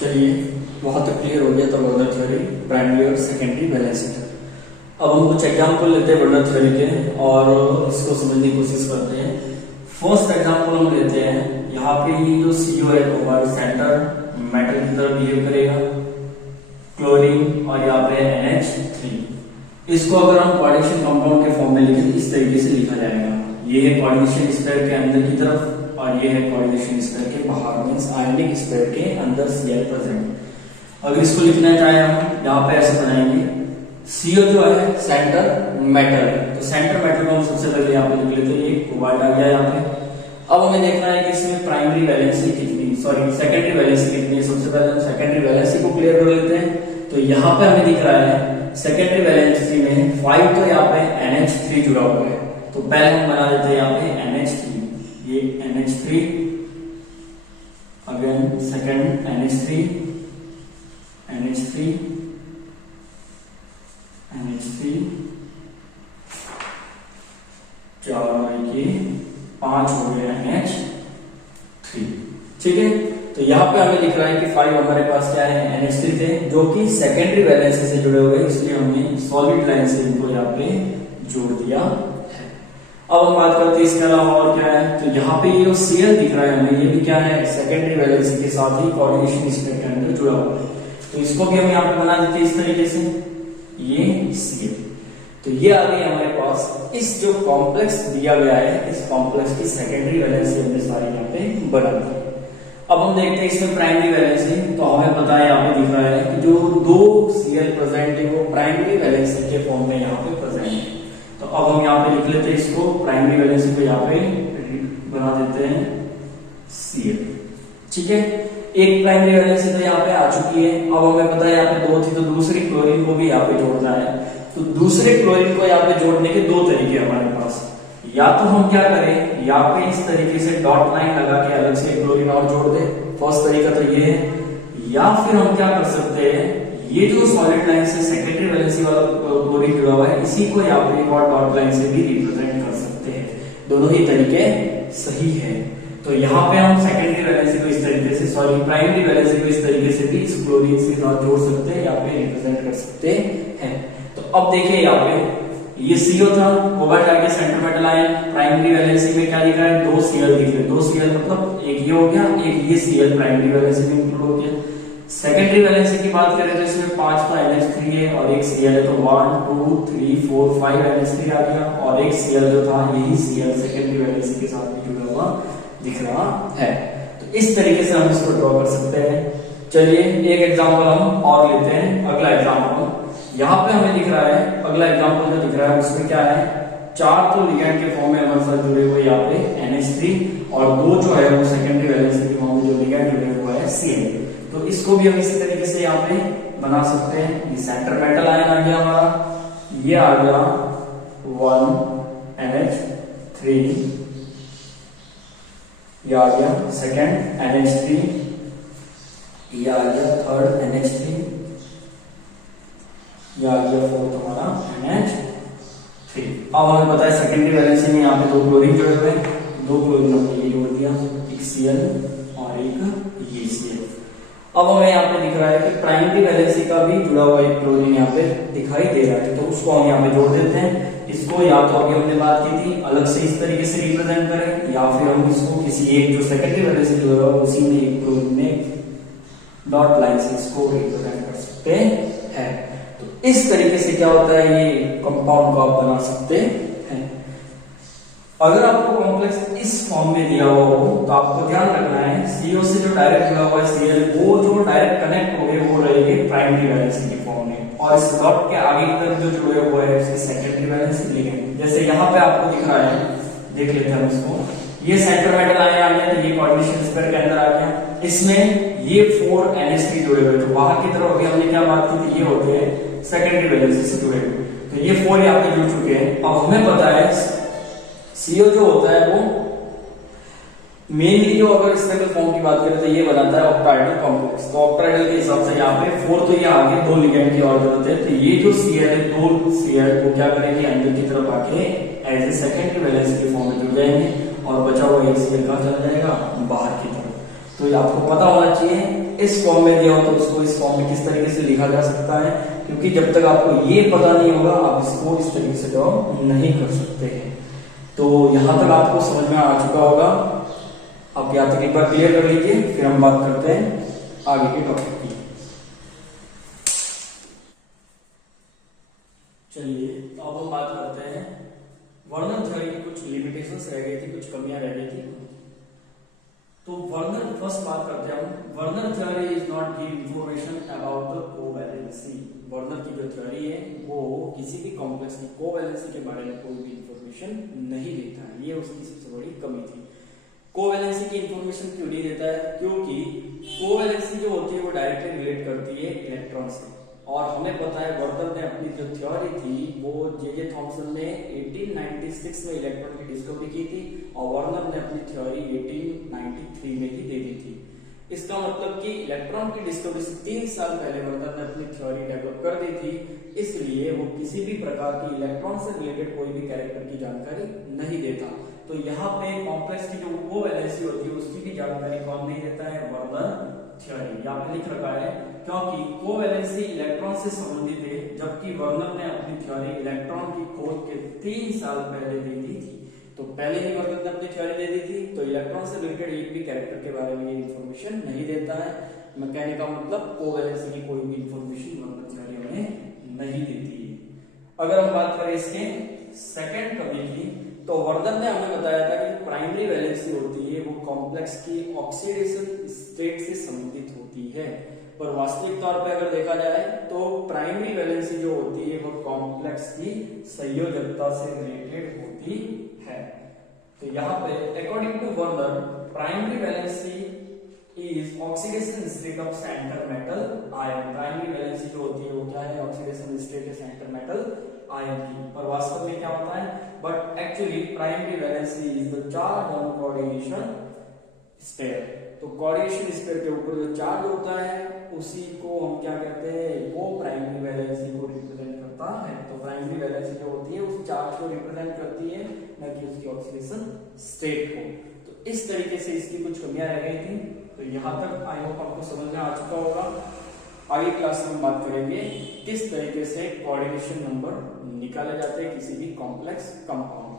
चलिए बहुत क्लियर हो गया तो वर्नर थ्योरी प्राइमरी और सेकेंडरी वैलेंसी तक। अब हम कुछ एग्जांपल लेते हैं वर्नर थ्योरी के और इसको समझने की कोशिश करते हैं। फर्स्ट एग्जांपल हम लेते हैं, यहाँ पे ये जो CO है तो हमारा सेंटर मेटल की तरह बिहेव करेगा, क्लोरीन और यहाँ पे NH3। इसको अगर हम कोऑर्डिनेशन कंपाउंड के फॉर्म में लिखें तो इस तरीके से लिखा जाएगा। ये है कोऑर्डिनेशन स्पेयर के अंदर की तरफ और ये है कोऑर्डिनेशन स्पेयर के बाहर, मींस आयनिक स्पेयर के अंदर Cl प्रेजेंट। अगर इसको लिखना चाहे हम यहाँ पे ऐसे बनाएंगे, CO जो है सेंटर मेटल है तो सेंटर मेटल को हम सबसे पहले यहाँ पे लिख लेते हैं, ये कोबाल्ट आ गया यहाँ पे। अब हमें देखना है कि इसमें प्राइमरी वैलेंसी कितनी, सॉरी सेकेंडरी वैलेंसी कितनी है। सबसे पहले हम सेकेंडरी वैलेंसी को क्लियर कर लेते हैं। तो यहाँ पे हमें दिख रहा है सेकेंडरी वैलेंसी में 5 तो यहाँ पे NH3 जुड़ा हुआ है, तो पहले हम बना देते हैं यहाँ पे NH3, ये NH3 again second NH3 NH3 NH3 4 और ये 5 हो गया NH3। ठीक है, तो यहाँ पे हमें दिख रहा है कि 5 हमारे पास क्या है NH3 थे जो कि सेकेंडरी वैलेंसी से जुड़े हुए, इसलिए हमने सॉलिड लाइन से इनको यहाँ पे जोड़ दिया है। अब हम बात करते हैं इसके अलावा और क्या है। तो यहाँ पे ये जो Cl दिख रहा है हमें, ये भी क्या है सेकेंडरी वैलेंसी के साथ ही कोऑर्डिनेशन स्पेयर के अंदर जुड़ा हुआ है, तो इसको भी हम यहाँ पे बना देते हैं इस तरीके से, ये Cl। तो ये आ गई हमारे पास इस जो कॉम्प्लेक्स दिया गया है, इस कॉम्प्लेक्स की सेकेंडरी वैलेंसी हमने सारी यहाँ पे बना दी। अब हम देखते हैं इसमें प्राइमरी वैलेंसी। तो हमें पता है यहाँ पे दिख रहा है कि जो 2 Cl प्रेजेंट है वो प्राइमरी वैलेंसी के फॉर्म में यहाँ पे प्रेजेंट है। तो अब हम यहाँ पे लिख लेते हैं इसको, प्राइमरी वैलेंसी को यहाँ पे बना देते हैं Cl। ठीक है, एक प्राइमरी वैलेंसी तो यहाँ पे आ चुकी है। अब हमें पता है यहाँ पे 2 थी तो दूसरी क्लोरीन को भी यहाँ पे जोड़ना है। तो दूसरे क्लोरीन को यहाँ पे जोड़ने के 2 तरीके हमारे पास, या तो हम क्या करें यहाँ पे इस तरीके से डॉट लाइन लगा के अलग से क्लोरीन और जोड़ दे, फर्स्ट तरीका तो ये है। या फिर हम क्या कर सकते हैं, ये जो सॉलिड लाइन से सेकेंडरी वैलेंसी वाला क्लोरीन जुड़ा हुआ है इसी को यहाँ पे एक और डॉट लाइन से भी रिप्रेजेंट कर सकते हैं। दोनों ही तरीके सही है। तो यहाँ पे हम सेकेंडरी वैलेंसी को इस तरीके से, सॉरी प्राइमरी वैलेंसी को इस तरीके से भी इस क्लोरीन से साथ जोड़ सकते हैं, यहाँ पे रिप्रेजेंट कर सकते हैं। तो अब देखिए यहाँ पे ये CO था, कोबाल्ट आ गया centre metal ion, primary valency में क्या लिखा है 2 Cl दिख रहे, 2 Cl मतलब एक ये हो गया, एक ये Cl प्राइमरी वैलेंसी में इंक्लूड हो गया। सेकेंडरी वैलेंसी की बात करें तो इसमें 5 का NH3 है और एक Cl है, तो 1 2 3 4 5 NH3 आ गया और एक Cl जो था यही Cl सेकेंडरी वैलेंसी के साथ भी जुड़ा हुआ दिख रहा है। तो इस तरीके से हम इसको ड्रॉ कर सकते हैं। चलिए एक एग्जांपल हम और लेते हैं, अगला एग्जांपल यहाँ पे हमें दिख रहा है, अगला एग्जांपल जो दिख रहा है उसमें क्या है 4 तो लिगैंड के फॉर्म में हमारे साथ जुड़े हुए यहाँ पे NH3 और 2 जो है वो सेकेंडरी वैलेंसी के फॉर्म में जो लिगैंड जुड़े हुआ है Cl। तो इसको भी हम इसी तरीके से यहाँ पे बना सकते हैं। ये सेंटर मेटल आयन आ गया हमारा, ये आ गया 1 NH3, ये आ गया सेकेंड NH3, ये आ गया थर्ड NH3, ये आ गया फोर्थ हमारा NH3। अब हमें पता है सेकेंडरी वैलेंसी में यहाँ पे 2 क्लोरीन जुड़े हुए हैं, 2 क्लोरीन हमने ये जोड़ दिया, एक Cl और एक ये Cl। अब हमें यहाँ पे दिख रहा है कि प्राइमरी वैलेंसी का भी जुड़ा हुआ एक क्लोरीन यहाँ पे दिखाई दे रहा है, तो उसको हम यहाँ पे जोड़ देते हैं। इसको या तो अभी हमने बात की थी अलग से इस तरीके से रिप्रेजेंट करें, या फिर हम इसको किसी एक जो सेकेंडरी वैलेंसी जुड़ा हुआ उसी में एक क्लोरीन में डॉट लाइन से इसको रिप्रेजेंट कर सकते हैं। इस तरीके से क्या होता है ये कंपाउंड को आप बना सकते हैं। अगर आपको कॉम्प्लेक्स इस फॉर्म में दिया हुआ हो तो आपको ध्यान रखना है CO से जो डायरेक्ट जुड़ा हुआ है Cl, वो जो डायरेक्ट कनेक्ट हो गए वो रहेंगे प्राइमरी वैलेंसी के फॉर्म में, और इस डॉट के आगे की तरफ जो जुड़े हुए है उसकी सेकेंडरी वैलेंसी लिगेंड। जैसे यहाँ पे आपको दिख रहा है, देख लेते हैं हम इसको, ये सेंटर मेटल आयन आ गया, तो ये कोऑर्डिनेशन स्पेयर के अंदर आ गया, इसमें ये 4 NH3 जुड़े हुए, तो बाहर की तरफ अभी हमने क्या बात की थी ये होते हैं सेकेंडरी वैलेंसी से जुड़े हुए, तो ये 4 यहाँ पे जुड़ चुके हैं। अब हमें पता है CO जो होता है वो मेनली जो अगर स्टेबल फॉर्म की बात करें तो ये बनाता है ऑक्टाहेड्रल कॉम्प्लेक्स। तो ऑक्टाहेड्रल के हिसाब से यहाँ पे 4 तो ये आगे 2 लिगैंड की और जरूरत है, तो ये जो Cl है 2 Cl को क्या करेंगे अंदर की तरफ आके एज ए सेकेंडरी वैलेंसी के फॉर्म में जुड़ जाएंगे और बचा हुआ एक Cl कहाँ चला जाएगा बाहर की तरफ। तो ये आपको पता होना चाहिए। इस फॉर्म में दिया हो तो उसको इस फॉर्म में किस तरीके से लिखा जा सकता है, क्योंकि जब तक आपको ये पता नहीं होगा आप इसको इस तरीके से ड्रॉ नहीं कर सकते हैं। तो यहां तक आपको समझ में आ चुका होगा। आप यहाँ तक एक बार क्लियर कर लीजिए, फिर हम बात करते हैं आगे के टॉपिक की। चलिए तो अब हम बात करते हैं वर्नर थ्योरी की कुछ लिमिटेशंस रह गई थी, कुछ कमियां रह गई थी। तो वर्नर फर्स्ट बात करते हैं हम। Werner theory is not give information about the covalency. Werner की जो थ्योरी है वो किसी भी कॉम्प्लेक्स की कोवैलेंसी के बारे में कोई भी इंफॉर्मेशन नहीं देता है। ये उसकी सबसे बड़ी कमी थी। कोवैलेंसी की इंफॉर्मेशन क्यों नहीं देता है? क्योंकि कोवैलेंसी जो होती है वो डायरेक्टली रिलेट करती है इलेक्ट्रॉन से, और हमें पता है वर्नर ने अपनी जो थ्योरी थी वो जे थॉमसन ने 1896 में इलेक्ट्रॉन की डिस्कवरी की थी, और वर्नर ने अपनी थ्योरी 1893 में ही दे दी थी। इसका मतलब कि इलेक्ट्रॉन की डिस्कवरी से 3 साल पहले वर्नर ने अपनी थ्योरी डेवलप कर दी थी, इसलिए वो किसी भी प्रकार की इलेक्ट्रॉन से रिलेटेड कोई भी कैरेक्टर की जानकारी नहीं देता। तो यहाँ पे कॉम्प्लेक्स की जो कोवैलेंसी होती है उसकी भी जानकारी कौन नहीं देता है? Werner theory. यहाँ पे लिख रखा है क्योंकि कोवैलेंसी इलेक्ट्रॉन से संबंधित है, जबकि वर्नर ने अपनी थ्योरी इलेक्ट्रॉन की खोज के 3 साल पहले दे दी थी। तो पहले ही वर्नर ने अपनी थ्योरी दे दी थी, तो इलेक्ट्रॉन से रिलेटेड एक भी कैरेक्टर के बारे में ये इंफॉर्मेशन नहीं देता है। मैं कहने का मतलब कोवैलेंसी की कोई भी इंफॉर्मेशन वर्नर थ्योरी हमें नहीं देती है। अगर हम बात करें इसके सेकंड कमी की, तो वर्नर ने हमें बताया था कि प्राइमरी वैलेंसी होती है वो कॉम्प्लेक्स की ऑक्सीडेशन स्टेट से संबंधित होती है, पर वास्तविक तौर पे अगर देखा जाए तो प्राइमरी वैलेंसी जो होती है वो कॉम्प्लेक्स की संयोजकता से रिलेटेड होती है। तो यहाँ पे according to Werner primary valency is oxidation state of center metal ion. Primary valency जो होती है वो क्या है? ऑक्सीडेशन स्टेट है सेंटर मेटल आयन की। पर वास्तव में क्या होता है? But actually primary valency is the charge on coordination state. तो कोऑर्डिनेशन स्टेट के ऊपर जो चार्ज होता है उसी को हम क्या कहते हैं? वो प्राइमरी वैलेंसी को रिप्रेजेंट करता है। तो प्राइमरी वैलेंसी जो होती है उस चार्ज को रिप्रेजेंट करती है, न कि उसकी ऑक्सीडेशन स्टेट को। तो इस तरीके से इसकी कुछ कमियां रह गई थी। तो यहाँ तक आई होप आपको समझ में आ चुका होगा। आगे क्लास में हम बात करेंगे किस तरीके से कोऑर्डिनेशन नंबर निकाले जाते हैं किसी भी कॉम्प्लेक्स कंपाउंड।